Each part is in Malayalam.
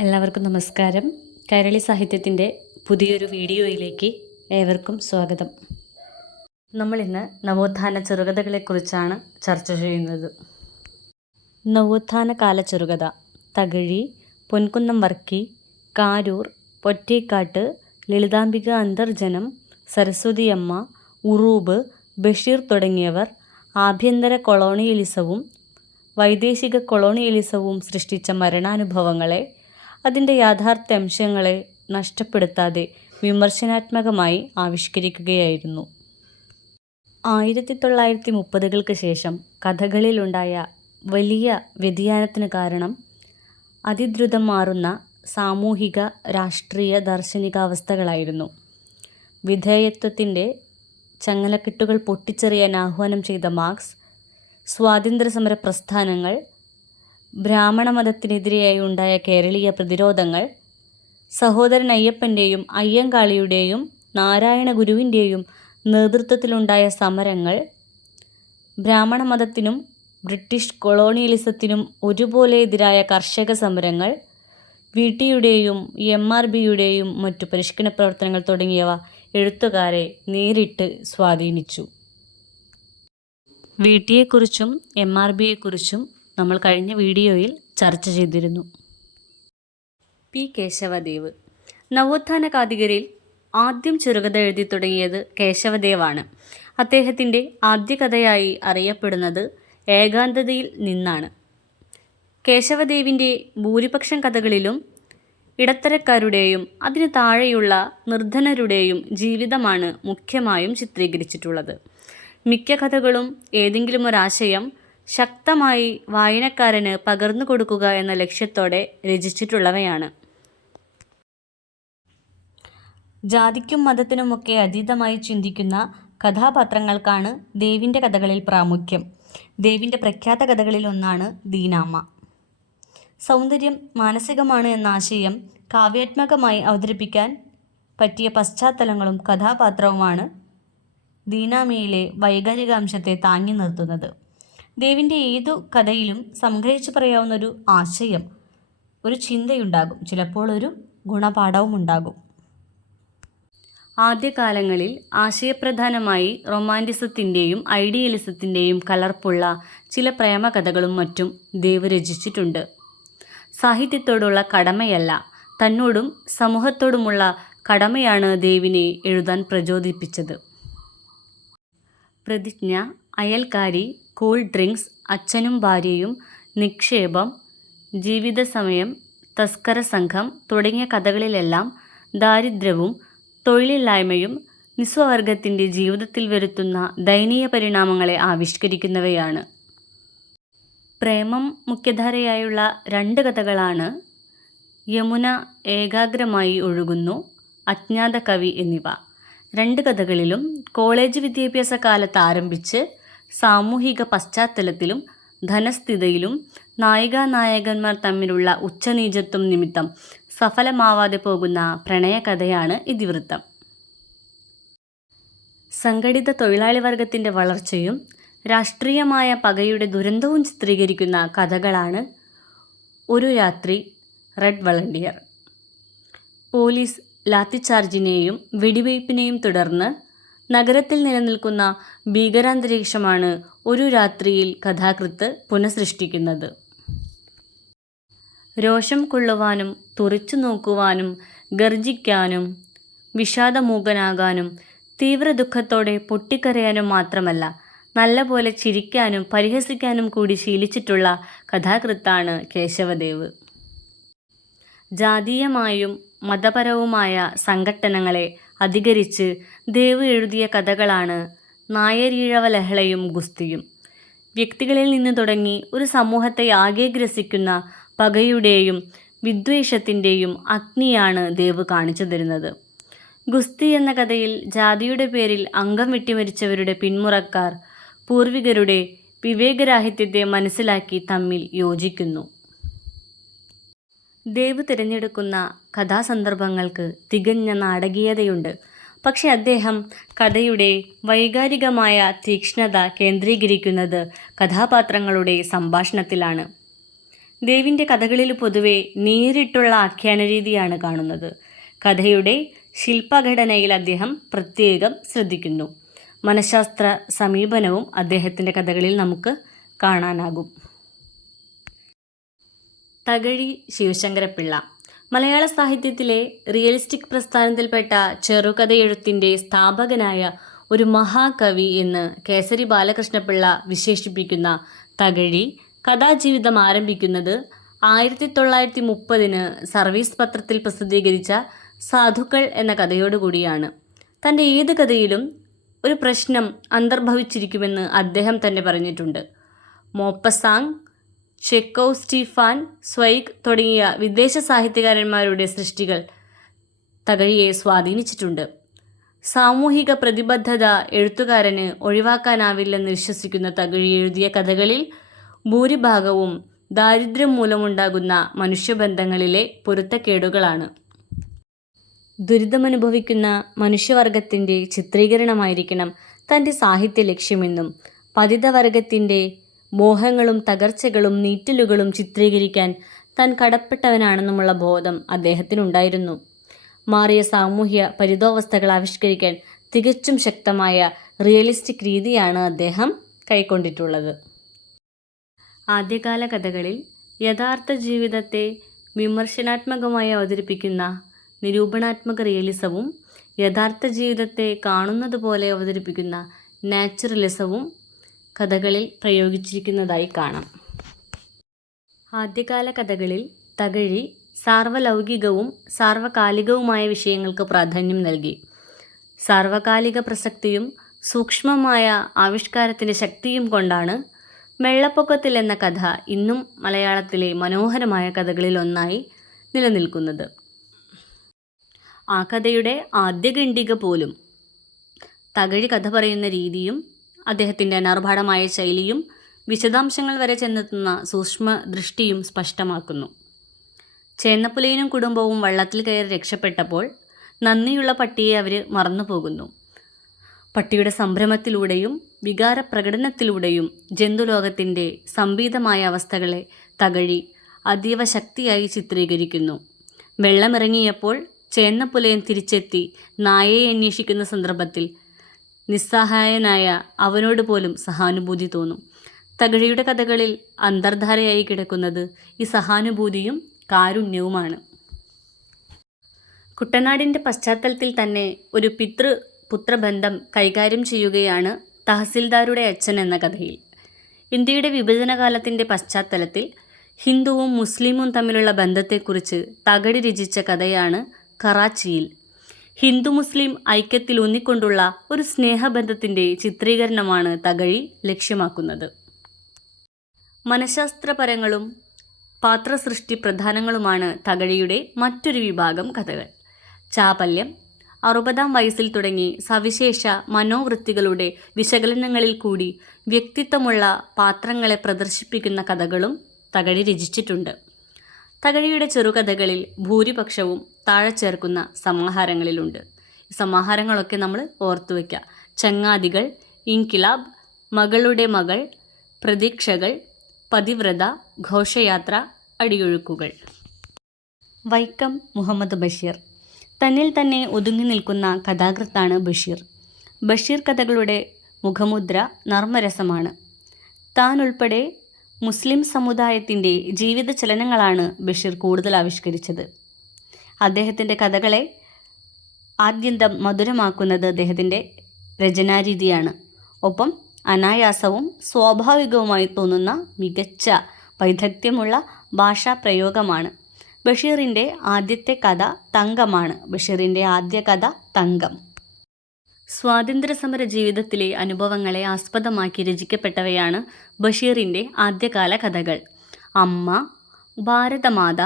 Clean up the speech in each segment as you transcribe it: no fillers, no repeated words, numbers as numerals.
എല്ലാവർക്കും നമസ്കാരം. കൈരളി സാഹിത്യത്തിൻ്റെ പുതിയൊരു വീഡിയോയിലേക്ക് ഏവർക്കും സ്വാഗതം. നമ്മളിന്ന് നവോത്ഥാന ചെറുകഥകളെക്കുറിച്ചാണ് ചർച്ച ചെയ്യുന്നത്. നവോത്ഥാന കാല ചെറുകഥ: തകഴി, പൊൻകുന്നം വർക്കി, കാരൂർ, പൊറ്റേക്കാട്ട്, ലളിതാംബിക അന്തർജനം, സരസ്വതിയമ്മ, ഉറൂബ്, ബഷീർ തുടങ്ങിയവർ ആഭ്യന്തര കൊളോണിയലിസവും വൈദേശിക കൊളോണിയലിസവും സൃഷ്ടിച്ച മരണാനുഭവങ്ങളെ അതിൻ്റെ യാഥാർത്ഥ്യാംശങ്ങളെ നഷ്ടപ്പെടുത്താതെ വിമർശനാത്മകമായി ആവിഷ്കരിക്കുകയായിരുന്നു. 1930-കൾക്ക് ശേഷം കഥകളിലുണ്ടായ വലിയ വ്യതിയാനത്തിന് കാരണം അതിദ്രുതം മാറുന്ന സാമൂഹിക, രാഷ്ട്രീയ, ദാർശനികാവസ്ഥകളായിരുന്നു. വിധേയത്വത്തിൻ്റെ ചങ്ങലക്കെട്ടുകൾ പൊട്ടിച്ചെറിയാൻ ആഹ്വാനം ചെയ്ത മാർക്സ്, സ്വാതന്ത്ര്യസമര പ്രസ്ഥാനങ്ങൾ, ബ്രാഹ്മണമതത്തിനെതിരെയായി ഉണ്ടായ കേരളീയ പ്രതിരോധങ്ങൾ, സഹോദരൻ അയ്യപ്പൻ്റെയും അയ്യങ്കാളിയുടെയും നാരായണ ഗുരുവിൻ്റെയും നേതൃത്വത്തിലുണ്ടായ സമരങ്ങൾ, ബ്രാഹ്മണമതത്തിനും ബ്രിട്ടീഷ് കൊളോണിയലിസത്തിനും ഒരുപോലെ എതിരായ കർഷക സമരങ്ങൾ, വി.ടി.യുടെയും എം.ആർ.ബിയുടെയും മറ്റു പരിഷ്കരണ പ്രവർത്തനങ്ങൾ തുടങ്ങിയവ എഴുത്തുകാരെ നേരിട്ട് സ്വാധീനിച്ചു. വി.ടിയെക്കുറിച്ചും എം.ആർ.ബിയെക്കുറിച്ചും നമ്മൾ കഴിഞ്ഞ വീഡിയോയിൽ ചർച്ച ചെയ്തിരുന്നു. പി. കേശവദേവ്. നവോത്ഥാന കാതികരിൽ ആദ്യം ചെറുകഥ എഴുതി തുടങ്ങിയത് കേശവദേവാണ്. അദ്ദേഹത്തിൻ്റെ ആദ്യ കഥയായി അറിയപ്പെടുന്നത് ഏകാന്തതയിൽ നിന്നാണ്. കേശവദേവിൻ്റെ ഭൂരിപക്ഷം കഥകളിലും ഇടത്തരക്കാരുടെയും അതിനു താഴെയുള്ള നിർധനരുടെയും ജീവിതമാണ് മുഖ്യമായും ചിത്രീകരിച്ചിട്ടുള്ളത്. മിക്ക കഥകളും ഏതെങ്കിലും ഒരാശയം ശക്തമായി വായനക്കാരന് പകർന്നു കൊടുക്കുക എന്ന ലക്ഷ്യത്തോടെ രചിച്ചിട്ടുള്ളവയാണ്. ജാതിക്കും മതത്തിനുമൊക്കെ അതീതമായി ചിന്തിക്കുന്ന കഥാപാത്രങ്ങൾക്കാണ് ദേവിൻ്റെ കഥകളിൽ പ്രാമുഖ്യം. ദേവിൻ്റെ പ്രഖ്യാത കഥകളിലൊന്നാണ് ദീനാമ്മ. സൗന്ദര്യം മാനസികമാണ് എന്ന ആശയം കാവ്യാത്മകമായി അവതരിപ്പിക്കാൻ പറ്റിയ പശ്ചാത്തലങ്ങളും കഥാപാത്രവുമാണ് ദീനാമ്മയിലെ വൈകാരികാംശത്തെ താങ്ങി നിർത്തുന്നത്. ദേവിൻ്റെ ഏതു കഥയിലും സംഗ്രഹിച്ചു പറയാവുന്ന ഒരു ആശയം, ഒരു ചിന്തയുണ്ടാകും, ചിലപ്പോൾ ഒരു ഗുണപാഠവും ഉണ്ടാകും. ആദ്യകാലങ്ങളിൽ ആശയപ്രധാനമായി റൊമാൻറ്റിസത്തിൻ്റെയും ഐഡിയലിസത്തിൻ്റെയും കലർപ്പുള്ള ചില പ്രേമകഥകളും മറ്റും ദേവ് രചിച്ചിട്ടുണ്ട്. സാഹിത്യത്തോടുള്ള കടമയല്ല, തന്നോടും സമൂഹത്തോടുമുള്ള കടമയാണ് ദേവിനെ എഴുതാൻ പ്രചോദിപ്പിച്ചത്. പ്രതിജ്ഞ, അയൽക്കാരി, കൂൾ ഡ്രിങ്ക്സ്, അച്ഛനും ഭാര്യയും, നിക്ഷേപം, ജീവിതസമയം, തസ്കര സംഘം തുടങ്ങിയ കഥകളിലെല്ലാം ദാരിദ്ര്യവും തൊഴിലില്ലായ്മയും നിസ്വവർഗത്തിൻ്റെ ജീവിതത്തിൽ വരുത്തുന്ന ദയനീയ പരിണാമങ്ങളെ ആവിഷ്കരിക്കുന്നവയാണ്. പ്രേമം മുഖ്യധാരയായുള്ള രണ്ട് കഥകളാണ് യമുന, ഏകാഗ്രമായി ഒഴുകുന്നു, അജ്ഞാത കവി എന്നിവ. രണ്ട് കഥകളിലും കോളേജ് വിദ്യാഭ്യാസ കാലത്ത് ആരംഭിച്ച് സാമൂഹിക പശ്ചാത്തലത്തിലും ധനസ്ഥിതിയിലും നായികാനായകന്മാർ തമ്മിലുള്ള ഉച്ചനീചത്വം നിമിത്തം സഫലമാവാതെ പോകുന്ന പ്രണയകഥയാണ് ഇതിവൃത്തം. സംഘടിത തൊഴിലാളി വർഗത്തിൻ്റെ വളർച്ചയും രാഷ്ട്രീയമായ പകയുടെ ദുരന്തവും ചിത്രീകരിക്കുന്ന കഥകളാണ് ഒരു രാത്രി, റെഡ് വളണ്ടിയർ. പോലീസ് ലാത്തിച്ചാർജിനെയും വെടിവയ്പ്പിനെയും തുടർന്ന് നഗരത്തിൽ നിലനിൽക്കുന്ന ഭീകരാന്തരീക്ഷമാണ് ഒരു രാത്രിയിൽ കഥാകൃത്ത് പുനഃസൃഷ്ടിക്കുന്നത്. രോഷം കൊള്ളുവാനും തുറിച്ചു നോക്കുവാനും ഗർജിക്കാനും വിഷാദമൂകനാകാനും തീവ്ര ദുഃഖത്തോടെ പൊട്ടിക്കരയാനും മാത്രമല്ല, നല്ലപോലെ ചിരിക്കാനും പരിഹസിക്കാനും കൂടി ശീലിച്ചിട്ടുള്ള കഥാകൃത്താണ് കേശവദേവ്. ജാതീയമായും മതപരവുമായ സംഘട്ടനങ്ങളെ അധികരിച്ച് ദേവ് എഴുതിയ കഥകളാണ് നായരീഴവ ലഹളയും ഗുസ്തിയും. വ്യക്തികളിൽ നിന്ന് തുടങ്ങി ഒരു സമൂഹത്തെ ആകെ ഗ്രസിക്കുന്ന പകയുടെയും വിദ്വേഷത്തിൻ്റെയും അഗ്നിയാണ് ദേവ് കാണിച്ചു തരുന്നത്. ഗുസ്തി എന്ന കഥയിൽ ജാതിയുടെ പേരിൽ അംഗം വെട്ടിമരിച്ചവരുടെ പിന്മുറക്കാർ പൂർവികരുടെ വിവേകരാഹിത്യത്തെ മനസ്സിലാക്കി തമ്മിൽ യോജിക്കുന്നു. ദേവ് തിരഞ്ഞെടുക്കുന്ന കഥാസന്ദർഭങ്ങൾക്ക് തികഞ്ഞ നാടകീയതയുണ്ട്. പക്ഷെ അദ്ദേഹം കഥയുടെ വൈകാരികമായ തീക്ഷ്ണത കേന്ദ്രീകരിക്കുന്നത് കഥാപാത്രങ്ങളുടെ സംഭാഷണത്തിലാണ്. ദേവിൻ്റെ കഥകളിൽ പൊതുവെ നേരിട്ടുള്ള ആഖ്യാന രീതിയാണ് കാണുന്നത്. കഥയുടെ ശില്പഘടനയിൽ അദ്ദേഹം പ്രത്യേകം ശ്രദ്ധിക്കുന്നു. മനഃശാസ്ത്ര സമീപനവും അദ്ദേഹത്തിൻ്റെ കഥകളിൽ നമുക്ക് കാണാനാകും. തകഴി ശിവശങ്കരപ്പിള്ള മലയാള സാഹിത്യത്തിലെ റിയലിസ്റ്റിക് പ്രസ്ഥാനത്തിൽപ്പെട്ട ചെറുകഥയെഴുത്തിൻ്റെ സ്ഥാപകനായ ഒരു മഹാകവി എന്ന് കേസരി ബാലകൃഷ്ണപിള്ള വിശേഷിപ്പിക്കുന്ന തകഴി കഥാജീവിതം ആരംഭിക്കുന്നത് 1930 സർവീസ് പത്രത്തിൽ പ്രസിദ്ധീകരിച്ച സാധുക്കൾ എന്ന കഥയോടുകൂടിയാണ്. തൻ്റെ ഏത് കഥയിലും ഒരു പ്രശ്നം അന്തർഭവിച്ചിരിക്കുമെന്ന് അദ്ദേഹം തന്നെ പറഞ്ഞിട്ടുണ്ട്. മോപ്പസാങ്, ചെക്കോവ്, സ്റ്റീഫാൻ സ്വൈഗ് തുടങ്ങിയ വിദേശ സാഹിത്യകാരന്മാരുടെ സൃഷ്ടികൾ തകഴിയെ സ്വാധീനിച്ചിട്ടുണ്ട്. സാമൂഹിക പ്രതിബദ്ധത എഴുത്തുകാരന് ഒഴിവാക്കാനാവില്ലെന്ന് വിശ്വസിക്കുന്ന തകഴി എഴുതിയ കഥകളിൽ ഭൂരിഭാഗവും ദാരിദ്ര്യം മൂലമുണ്ടാകുന്ന മനുഷ്യബന്ധങ്ങളിലെ പൊരുത്തക്കേടുകളാണ്. ദുരിതമനുഭവിക്കുന്ന മനുഷ്യവർഗത്തിൻ്റെ ചിത്രീകരണമായിരിക്കണം തൻ്റെ സാഹിത്യ ലക്ഷ്യമെന്നും പതിതവർഗത്തിൻ്റെ മോഹങ്ങളും തകർച്ചകളും നീറ്റലുകളും ചിത്രീകരിക്കാൻ താൻ കടപ്പെട്ടവനാണെന്നുമുള്ള ബോധം അദ്ദേഹത്തിനുണ്ടായിരുന്നു. മാറിയ സാമൂഹ്യ പരിതോവസ്ഥകൾ ആവിഷ്കരിക്കാൻ തികച്ചും ശക്തമായ റിയലിസ്റ്റിക് രീതിയാണ് അദ്ദേഹം കൈക്കൊണ്ടിട്ടുള്ളത്. ആദ്യകാല കഥകളിൽ യഥാർത്ഥ ജീവിതത്തെ വിമർശനാത്മകമായി അവതരിപ്പിക്കുന്ന നിരൂപണാത്മക റിയലിസവും യഥാർത്ഥ ജീവിതത്തെ കാണുന്നത് പോലെ അവതരിപ്പിക്കുന്ന നാച്ചുറലിസവും കഥകളിൽ പ്രയോഗിച്ചിരിക്കുന്നതായി കാണാം. ആദ്യകാല കഥകളിൽ തകഴി സാർവലൗകികവും സാർവകാലികവുമായ വിഷയങ്ങൾക്ക് പ്രാധാന്യം നൽകി. സാർവകാലിക പ്രസക്തിയും സൂക്ഷ്മമായ ആവിഷ്കാരത്തിൻ്റെ ശക്തിയും കൊണ്ടാണ് വെള്ളപ്പൊക്കത്തിൽ എന്ന കഥ ഇന്നും മലയാളത്തിലെ മനോഹരമായ കഥകളിൽ ഒന്നായി നിലനിൽക്കുന്നത്. ആ കഥയുടെ ആദ്യ ഖണ്ഡിക പോലും തകഴി കഥ പറയുന്ന രീതിയും അദ്ദേഹത്തിൻ്റെ അനാർഭാടമായ ശൈലിയും വിശദാംശങ്ങൾ വരെ ചെന്നെത്തുന്ന സൂക്ഷ്മ ദൃഷ്ടിയും സ്പഷ്ടമാക്കുന്നു. ചേന്നപ്പുലയനും കുടുംബവും വള്ളത്തിൽ കയറി രക്ഷപ്പെട്ടപ്പോൾ നന്ദിയുള്ള പട്ടിയെ അവർ മറന്നുപോകുന്നു. പട്ടിയുടെ സംഭ്രമത്തിലൂടെയും വികാരപ്രകടനത്തിലൂടെയും ജന്തുലോകത്തിൻ്റെ സംഭീതമായ അവസ്ഥകളെ തകഴി അതീവ ശക്തിയായി ചിത്രീകരിക്കുന്നു. വെള്ളമിറങ്ങിയപ്പോൾ ചേന്നപ്പുലയൻ തിരിച്ചെത്തി നായയെ അന്വേഷിക്കുന്ന സന്ദർഭത്തിൽ നിസ്സഹായനായ അവനോട് പോലും സഹാനുഭൂതി തോന്നും. തകഴിയുടെ കഥകളിൽ അന്തർധാരയായി കിടക്കുന്നത് ഈ സഹാനുഭൂതിയും കാരുണ്യവുമാണ്. കുട്ടനാടിൻ്റെ പശ്ചാത്തലത്തിൽ തന്നെ ഒരു പിതൃപുത്രബന്ധം കൈകാര്യം ചെയ്യുകയാണ് തഹസിൽദാരുടെ അച്ഛൻ എന്ന കഥയിൽ. ഇന്ത്യയുടെ വിഭജനകാലത്തിൻ്റെ പശ്ചാത്തലത്തിൽ ഹിന്ദുവും മുസ്ലിമും തമ്മിലുള്ള ബന്ധത്തെക്കുറിച്ച് തകഴി രചിച്ച കഥയാണ് കറാച്ചിയിൽ. ഹിന്ദു മുസ്ലിം ഐക്യത്തിലൂന്നിക്കൊണ്ടുള്ള ഒരു സ്നേഹബന്ധത്തിൻ്റെ ചിത്രീകരണമാണ് തകഴി ലക്ഷ്യമാക്കുന്നത്. മനഃശാസ്ത്രപരങ്ങളും പാത്രസൃഷ്ടി പ്രധാനങ്ങളുമാണ് തകഴിയുടെ മറ്റൊരു വിഭാഗം കഥകൾ. ചാപല്യം, 60-ാം വയസ്സിൽ തുടങ്ങി സവിശേഷ മനോവൃത്തികളുടെ വിശകലനങ്ങളിൽ കൂടി വ്യക്തിത്വമുള്ള പാത്രങ്ങളെ പ്രദർശിപ്പിക്കുന്ന കഥകളും തകഴി രചിച്ചിട്ടുണ്ട്. തകഴിയുടെ ചെറുകഥകളിൽ ഭൂരിപക്ഷവും താഴെ ചേർക്കുന്ന സമാഹാരങ്ങളിലുണ്ട്. ഈ സമാഹാരങ്ങളൊക്കെ നമ്മൾ ഓർത്തു വയ്ക്കുക: ചങ്ങാതികൾ, ഇൻകിലാബ്, മകളുടെ മകൾ, പ്രതീക്ഷകൾ, പതിവ്രത, ഘോഷയാത്ര, അടിയൊഴുക്കുകൾ. വൈക്കം മുഹമ്മദ് ബഷീർ തന്നിൽ തന്നെ ഒതുങ്ങി നിൽക്കുന്ന കഥാകൃത്താണ് ബഷീർ. ബഷീർ കഥകളുടെ മുഖമുദ്ര നർമ്മരസമാണ്. താൻ ഉൾപ്പെടെ മുസ്ലിം സമുദായത്തിൻ്റെ ജീവിത ചലനങ്ങളാണ് ബഷീർ കൂടുതൽ ആവിഷ്കരിച്ചത്. അദ്ദേഹത്തിൻ്റെ കഥകളെ ആദ്യന്തം മധുരമാക്കുന്നത് അദ്ദേഹത്തിൻ്റെ രചനാരീതിയാണ്. ഒപ്പം അനായാസവും സ്വാഭാവികവുമായി തോന്നുന്ന മികച്ച വൈദഗ്ധ്യമുള്ള ഭാഷാപ്രയോഗമാണ്. ബഷീറിൻ്റെ ആദ്യത്തെ കഥ തങ്കമാണ്. ബഷീറിൻ്റെ ആദ്യ കഥ തങ്കം. സ്വാതന്ത്ര്യസമര ജീവിതത്തിലെ അനുഭവങ്ങളെ ആസ്പദമാക്കി രചിക്കപ്പെട്ടവയാണ് ബഷീറിൻ്റെ ആദ്യകാല കഥകൾ. അമ്മ, ഭാരതമാത,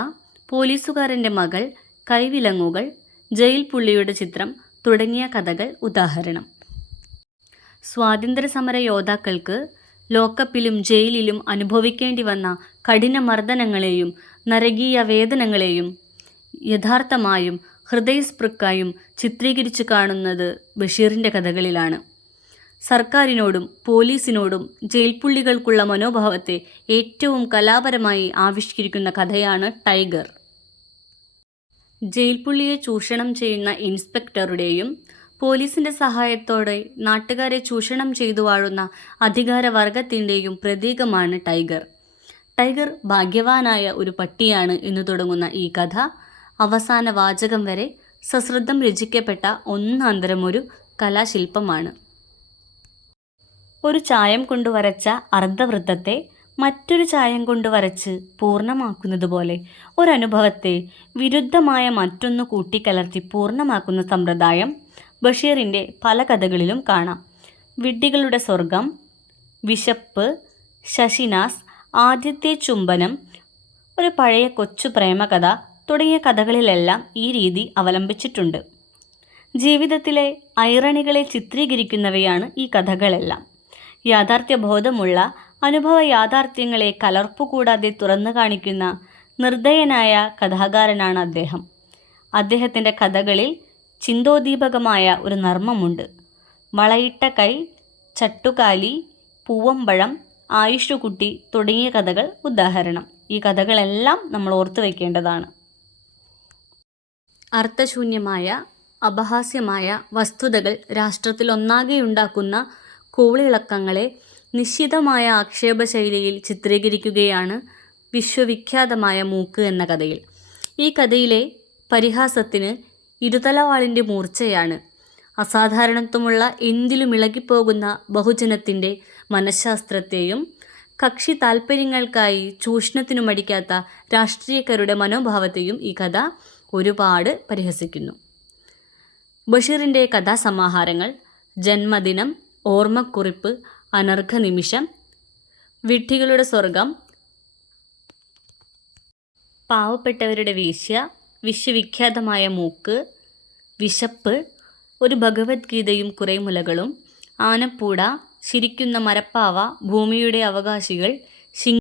പോലീസുകാരൻ്റെ മകൾ, കൈവിലങ്ങുകൾ, ജയിൽ പുള്ളിയുടെ ചിത്രം തുടങ്ങിയ കഥകൾ ഉദാഹരണം. സ്വാതന്ത്ര്യസമര യോദ്ധാക്കൾക്ക് ലോക്കപ്പിലും ജയിലിലും അനുഭവിക്കേണ്ടി വന്ന കഠിനമർദ്ദനങ്ങളെയും നരകീയ വേദനകളെയും യഥാർത്ഥമായും ഹൃദയസ്പൃക്കായും ചിത്രീകരിച്ചു കാണുന്നത് ബഷീറിൻ്റെ കഥകളിലാണ്. സർക്കാരിനോടും പോലീസിനോടും ജയിൽ പുള്ളികൾക്കുള്ള മനോഭാവത്തെ ഏറ്റവും കലാപരമായി ആവിഷ്കരിക്കുന്ന കഥയാണ് ടൈഗർ. ജയിൽ പുള്ളിയെ ചൂഷണം ചെയ്യുന്ന ഇൻസ്പെക്ടറുടെയും പോലീസിന്റെ സഹായത്തോടെ നാട്ടുകാരെ ചൂഷണം ചെയ്തു വാഴുന്ന അധികാരവർഗത്തിൻ്റെയും പ്രതീകമാണ് ടൈഗർ. ടൈഗർ ഭാഗ്യവാനായ ഒരു പട്ടിയാണ് എന്ന് തുടങ്ങുന്ന ഈ കഥ അവസാന വാചകം വരെ സശ്രദ്ധം രചിക്കപ്പെട്ട ഒന്നാന്തരം ഒരു കലാശില്പമാണ്. ഒരു ചായം കൊണ്ട് വരച്ച അർദ്ധവൃത്തത്തെ മറ്റൊരു ചായം കൊണ്ട് വരച്ച് പൂർണ്ണമാക്കുന്നത് പോലെ ഒരനുഭവത്തെ വിരുദ്ധമായ മറ്റൊന്ന് കൂട്ടിക്കലർത്തി പൂർണ്ണമാക്കുന്ന സമ്പ്രദായം ബഷീറിൻ്റെ പല കഥകളിലും കാണാം. വിഡ്ഢികളുടെ സ്വർഗം, വിശപ്പ്, ശശിനാസ്, ആദ്യത്തെ ചുംബനം, ഒരു പഴയ കൊച്ചു പ്രേമകഥ തുടങ്ങിയ കഥകളിലെല്ലാം ഈ രീതി അവലംബിച്ചിട്ടുണ്ട്. ജീവിതത്തിലെ ഐറണികളെ ചിത്രീകരിക്കുന്നവയാണ് ഈ കഥകളെല്ലാം. യാഥാർത്ഥ്യബോധമുള്ള അനുഭവ യാഥാർത്ഥ്യങ്ങളെ കലർപ്പുകൂടാതെ തുറന്നു കാണിക്കുന്ന നിർദ്ദയനായ കഥാകാരനാണ് അദ്ദേഹം. അദ്ദേഹത്തിൻ്റെ കഥകളിൽ ചിന്തോദ്ദീപകമായ ഒരു നർമ്മമുണ്ട്. വളയിട്ട കൈ, ചട്ടുകാലി, പൂവമ്പഴം, ആയുഷ്കുട്ടി തുടങ്ങിയ കഥകൾ ഉദാഹരണം. ഈ കഥകളെല്ലാം നമ്മൾ ഓർത്തു വയ്ക്കേണ്ടതാണ്. അർത്ഥശൂന്യമായ അപഹാസ്യമായ വസ്തുതകൾ രാഷ്ട്രത്തിലൊന്നാകെയുണ്ടാക്കുന്ന കോളിളക്കങ്ങളെ നിശ്ചിതമായ ആക്ഷേപശൈലിയിൽ ചിത്രീകരിക്കുകയാണ് വിശ്വവിഖ്യാതമായ മൂക്ക് എന്ന കഥയിൽ. ഈ കഥയിലെ പരിഹാസത്തിന് ഇരുതലവാളിൻ്റെ മൂർച്ചയാണ്. അസാധാരണത്വമുള്ള എന്തിലും ഇളകിപ്പോകുന്ന ബഹുജനത്തിൻ്റെ മനഃശാസ്ത്രത്തെയും കക്ഷി താൽപ്പര്യങ്ങൾക്കായി ചൂഷണത്തിനു മടിക്കാത്ത രാഷ്ട്രീയക്കാരുടെ മനോഭാവത്തെയും ഈ കഥ ഒരുപാട് പരിഹസിക്കുന്നു. ബഷീറിൻ്റെ കഥാസമാഹാരങ്ങൾ ജന്മദിനം, ഓർമ്മക്കുറിപ്പ്, അനർഘനിമിഷം, വിഡ്ഢികളുടെ സ്വർഗം, പാവപ്പെട്ടവരുടെ വേശ്യ, വിശ്വവിഖ്യാതമായ മൂക്ക്, വിശപ്പ്, ഒരു ഭഗവത്ഗീതയും കുറേ മുലകളും, ആനപ്പൂട, ചിരിക്കുന്ന മരപ്പാവ, ഭൂമിയുടെ അവകാശികൾ,